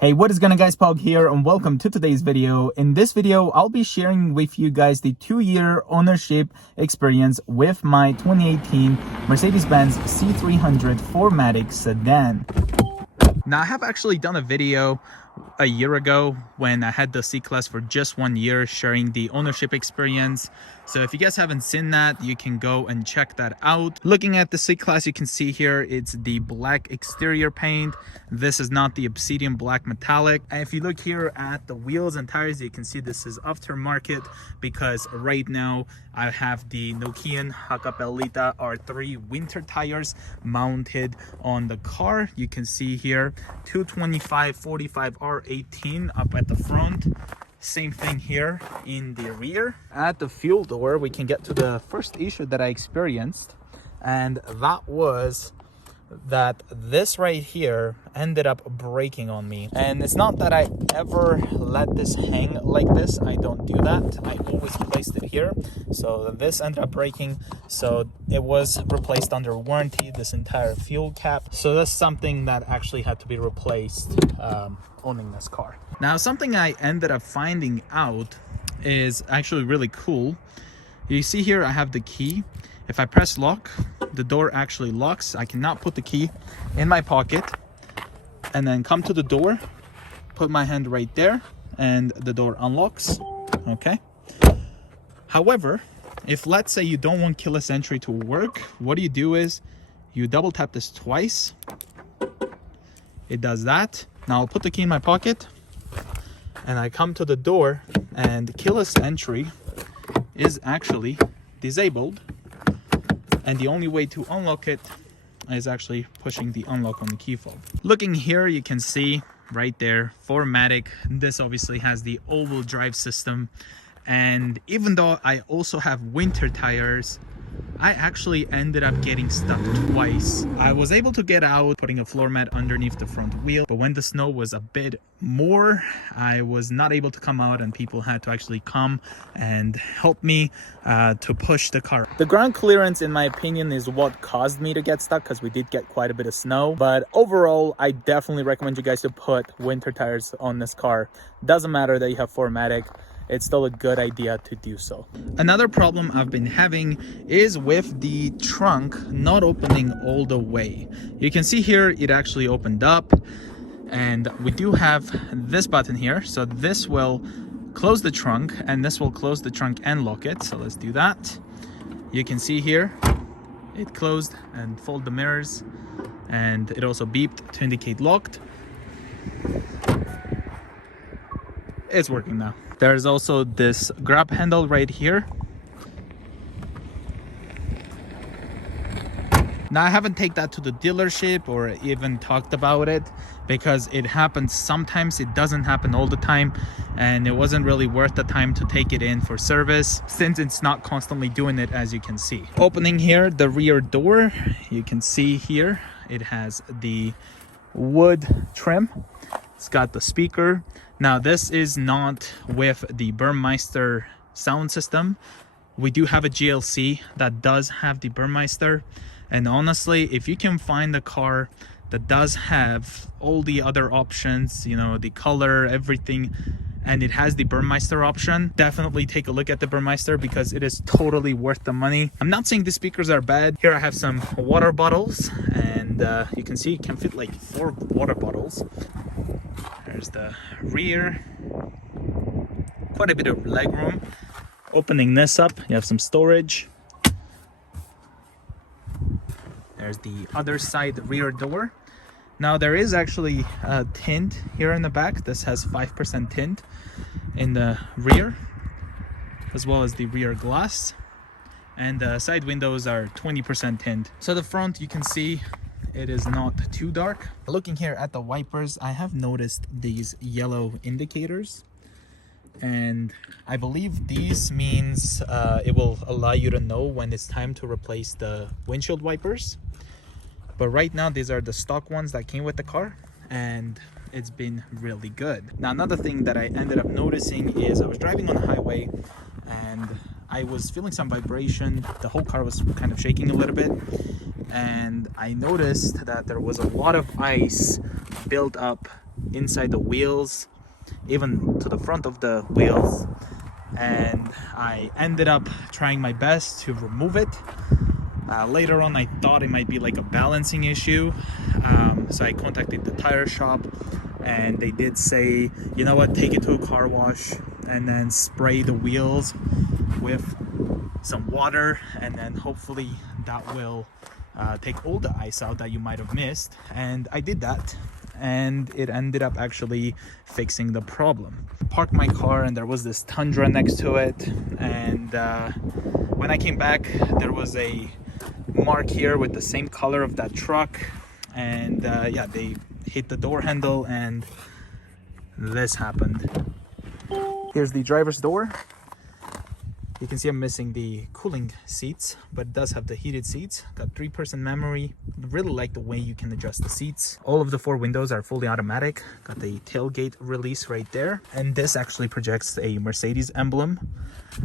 Hey, what is going on guys, Pog here and welcome to today's video. In this video, I'll be sharing with you guys the 2-year ownership experience with my 2018 Mercedes Benz C300 4MATIC sedan. Now, I have actually done a video a year ago when I had the C-Class for just 1 year sharing the ownership experience. So if you guys haven't seen that, you can go and check that out. Looking at the C-Class, you can see here it's the black exterior paint. This is not the obsidian black metallic. And if you look here at the wheels and tires, you can see this is aftermarket because right now I have the Nokian Hakkapeliitta R3 winter tires mounted on the car. You can see here 225/45 R18 up at the front. Same thing here in the rear. At the fuel door, we can get to the first issue that I experienced, and that was that this right here ended up breaking on me. And it's not that I ever let this hang like this. I don't do that. I always placed it here. So this ended up breaking. So it was replaced under warranty, this entire fuel cap. So that's something that actually had to be replaced owning this car. Now, something I ended up finding out is actually really cool. You see here, I have the key. If I press lock, the door actually locks. I cannot put the key in my pocket and then come to the door, put my hand right there, and the door unlocks. Okay. However, if let's say you don't want keyless entry to work, what you do is you double tap this twice. It does that. Now I'll put the key in my pocket and I come to the door, and keyless entry is actually disabled. And the only way to unlock it is actually pushing the unlock on the key fob. Looking here, you can see right there, 4MATIC. This obviously has the all-wheel drive system. And even though I also have winter tires, I actually ended up getting stuck twice. I was able to get out, putting a floor mat underneath the front wheel, but when the snow was a bit more, I was not able to come out, and people had to actually come and help me to push the car. The ground clearance, in my opinion, is what caused me to get stuck, because we did get quite a bit of snow. But overall, I definitely recommend you guys to put winter tires on this car. Doesn't matter that you have 4MATIC. It's still a good idea to do so. Another problem I've been having is with the trunk not opening all the way. You can see here it actually opened up, and we do have this button here. So this will close the trunk, and this will close the trunk and lock it. So let's do that. You can see here it closed and fold the mirrors, and it also beeped to indicate locked. It's working now. There's also this grab handle right here. Now, I haven't taken that to the dealership or even talked about it because it happens sometimes. It doesn't happen all the time, and it wasn't really worth the time to take it in for service since it's not constantly doing it, as you can see. Opening here the rear door, you can see here it has the wood trim. It's got the speaker. Now, this is not with the Burmeister sound system. We do have a GLC that does have the Burmeister. And honestly, if you can find a car that does have all the other options, you know, the color, everything, and it has the Burmeister option, definitely take a look at the Burmeister because it is totally worth the money. I'm not saying the speakers are bad. Here I have some water bottles, and you can see it can fit like 4 water bottles. There's the rear, quite a bit of leg room. Opening this up, you have some storage. There's the other side, the rear door. Now, there is actually a tint here in the back. This has 5% tint in the rear, as well as the rear glass. And the side windows are 20% tint. So the front, you can see it is not too dark. Looking here at the wipers, I have noticed these yellow indicators, and I believe these means it will allow you to know when it's time to replace the windshield wipers. But right now, these are the stock ones that came with the car, and it's been really good. Now, another thing that I ended up noticing is I was driving on the highway and I was feeling some vibration. The whole car was kind of shaking a little bit, and I noticed that there was a lot of ice built up inside the wheels, even to the front of the wheels, and I ended up trying my best to remove it. Later on I thought it might be like a balancing issue, so I contacted the tire shop, and they did say, you know what, take it to a car wash and then spray the wheels with some water, and then hopefully that will take all the ice out that you might have missed. And I did that, and it ended up actually fixing the problem. I parked my car and there was this Tundra next to it, and when I came back there was a mark here with the same color of that truck, and yeah, they hit the door handle and this happened. Here's the driver's door. You can see I'm missing the cooling seats, but it does have the heated seats. Got 3-person memory. Really like the way you can adjust the seats. All of the 4 windows are fully automatic. Got the tailgate release right there. And this actually projects a Mercedes emblem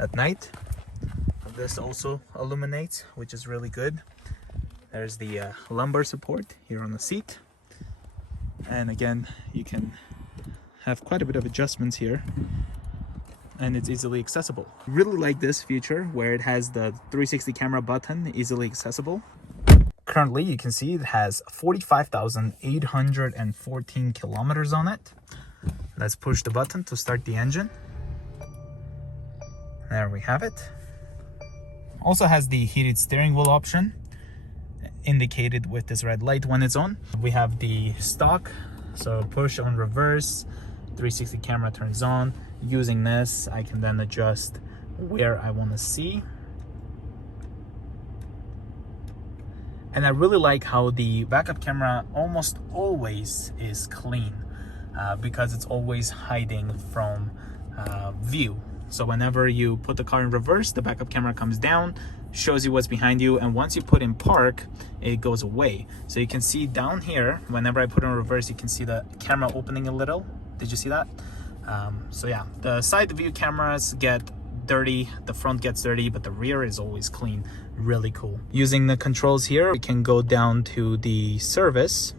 at night. This also illuminates, which is really good. There's the lumbar support here on the seat. And again, you can have quite a bit of adjustments here, and it's easily accessible. Really like this feature where it has the 360 camera button, easily accessible. Currently, you can see it has 45,814 kilometers on it. Let's push the button to start the engine. There we have it. Also has the heated steering wheel option, indicated with this red light when it's on. We have the stock, so push on reverse, 360 camera turns on. Using this, I can then adjust where I want to see. And I really like how the backup camera almost always is clean, because it's always hiding from view. So whenever you put the car in reverse, the backup camera comes down, shows you what's behind you, and once you put in park, it goes away. So you can see down here, whenever I put it in reverse, you can see the camera opening a little. Did you see that? So yeah, the side view cameras get dirty, the front gets dirty, but the rear is always clean. Really cool. Using the controls here, we can go down to the service,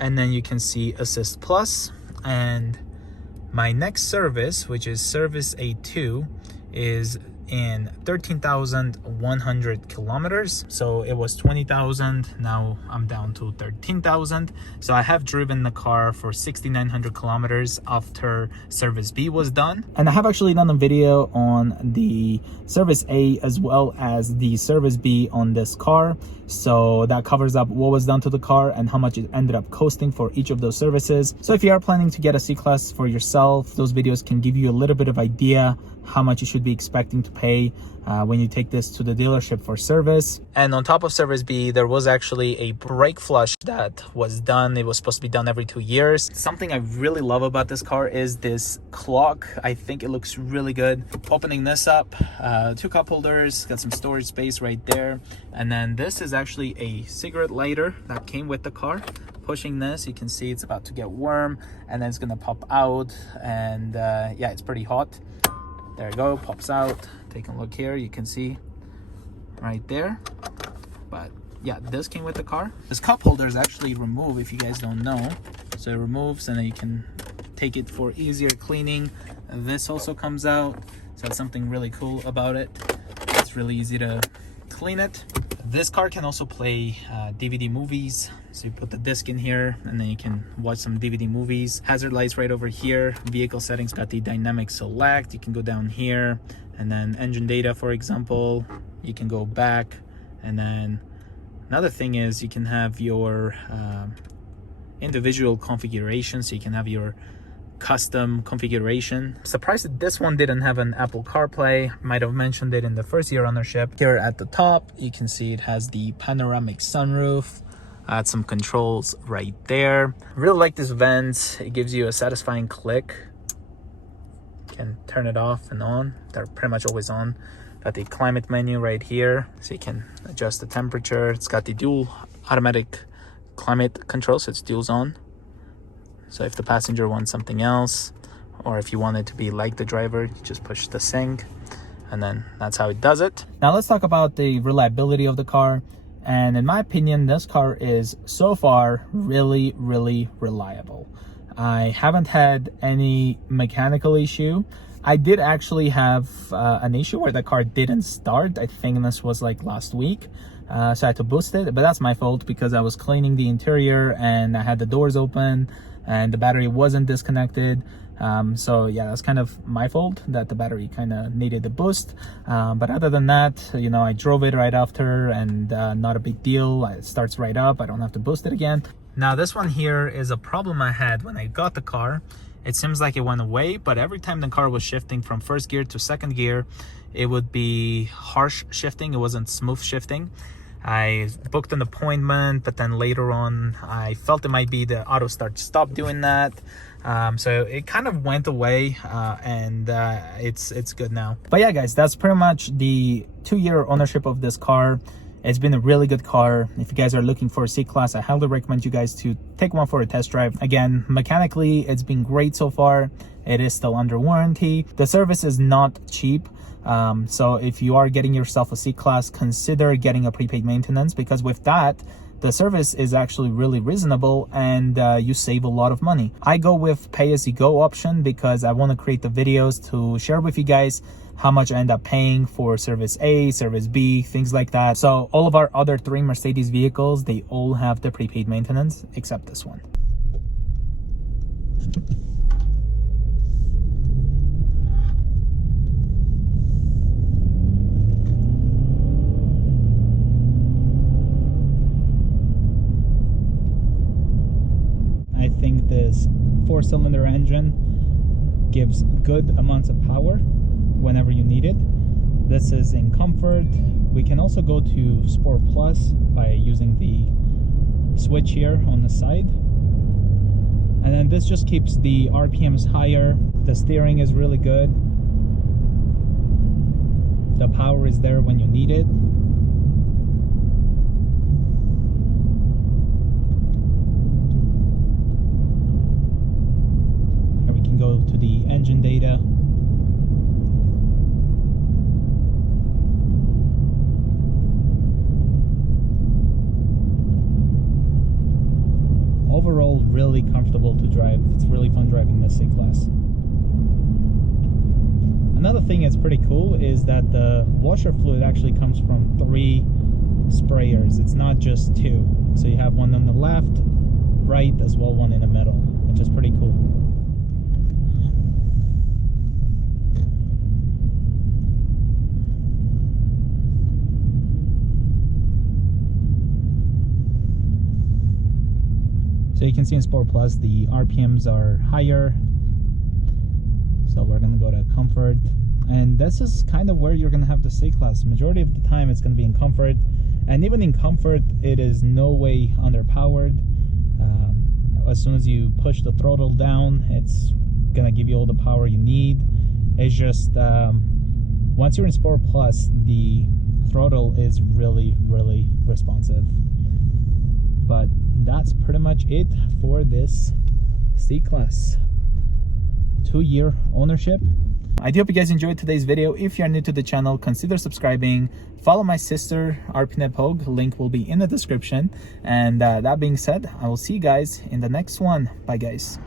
and then you can see Assist Plus, and my next service, which is service A2, is in 13,100 kilometers. So it was 20,000, now I'm down to 13,000. So I have driven the car for 6,900 kilometers after service B was done. And I have actually done a video on the service A as well as the service B on this car. So that covers up what was done to the car and how much it ended up costing for each of those services. So if you are planning to get a C-Class for yourself, those videos can give you a little bit of idea how much you should be expecting to pay when you take this to the dealership for service. And on top of service B, there was actually a brake flush that was done. It was supposed to be done every 2 years. Something I really love about this car is this clock. I think it looks really good. Opening this up, 2 cup holders, got some storage space right there. And then this is actually a cigarette lighter that came with the car. Pushing this, you can see it's about to get warm, and then it's gonna pop out, and yeah, it's pretty hot. There you go, pops out. Take a look here, you can see right there. But yeah, this came with the car. This cup holder is actually remove, if you guys don't know. So it removes, and then you can take it for easier cleaning. This also comes out, so that's something really cool about it. It's really easy to clean it. This car can also play DVD movies. So you put the disc in here, and then you can watch some DVD movies. Hazard lights right over here. Vehicle settings, got the dynamic select. You can go down here, and then engine data, for example. You can go back, and then another thing is you can have your individual configuration. So you can have your custom configuration. Surprised that this one didn't have an Apple CarPlay. Might have mentioned it in the first year ownership. Here at the top, you can see it has the Panoramic Sunroof. Add some controls right there. Really like this vent. It gives you a satisfying click. You can turn it off and on. They're pretty much always on. Got the climate menu right here, so you can adjust the temperature. It's got the dual automatic climate control, so it's dual zone. So if the passenger wants something else, or if you want it to be like the driver, you just push the sync, and then that's how it does it. Now let's talk about the reliability of the car. And in my opinion, this car is so far really reliable. I haven't had any mechanical issue. I did actually have an issue where the car didn't start. I think this was like last week. So I had to boost it, but that's my fault because I was cleaning the interior and I had the doors open and the battery wasn't disconnected. So yeah, that's kind of my fault that the battery kind of needed a boost. But other than that, you know, I drove it right after and not a big deal. It starts right up. I don't have to boost it again. Now this one here is a problem I had when I got the car. It seems like it went away, but every time the car was shifting from first gear to second gear, it would be harsh shifting. It wasn't smooth shifting. I booked an appointment, but then later on I felt it might be the auto start stopped doing that. So it kind of went away, and it's good now. But yeah guys, that's pretty much the 2-year ownership of this car. It's been a really good car. If you guys are looking for a C-Class, I highly recommend you guys to take one for a test drive. Again, mechanically, it's been great so far. It is still under warranty. The service is not cheap. So if you are getting yourself a C-Class, consider getting a prepaid maintenance, because with that, the service is actually really reasonable and you save a lot of money. I go with pay-as-you-go option because I want to create the videos to share with you guys how much I end up paying for service A, service B, things like that. So all of our other 3 Mercedes vehicles, they all have the prepaid maintenance except this one. I think this 4-cylinder engine gives good amounts of power whenever you need it. This is in comfort. We can also go to Sport Plus by using the switch here on the side. And then this just keeps the RPMs higher. The steering is really good. The power is there when you need it. Here we can go to the engine data. Overall, really comfortable to drive. It's really fun driving this C-Class. Another thing that's pretty cool is that the washer fluid actually comes from 3 sprayers. It's not just 2. So you have one on the left, right, as well one in the middle, which is pretty cool. So you can see in Sport Plus, the RPMs are higher. So we're gonna go to comfort. And this is kind of where you're gonna have the C-Class. Majority of the time it's gonna be in comfort. And even in comfort, it is no way underpowered. As soon as you push the throttle down, it's gonna give you all the power you need. It's just, once you're in Sport Plus, the throttle is really responsive. But that's pretty much it for this C-Class 2-year ownership. I do hope you guys enjoyed today's video. If you're new to the channel, consider subscribing. Follow my sister, RPNet Pog. Link will be in the description. And that being said, I will see you guys in the next one. Bye guys.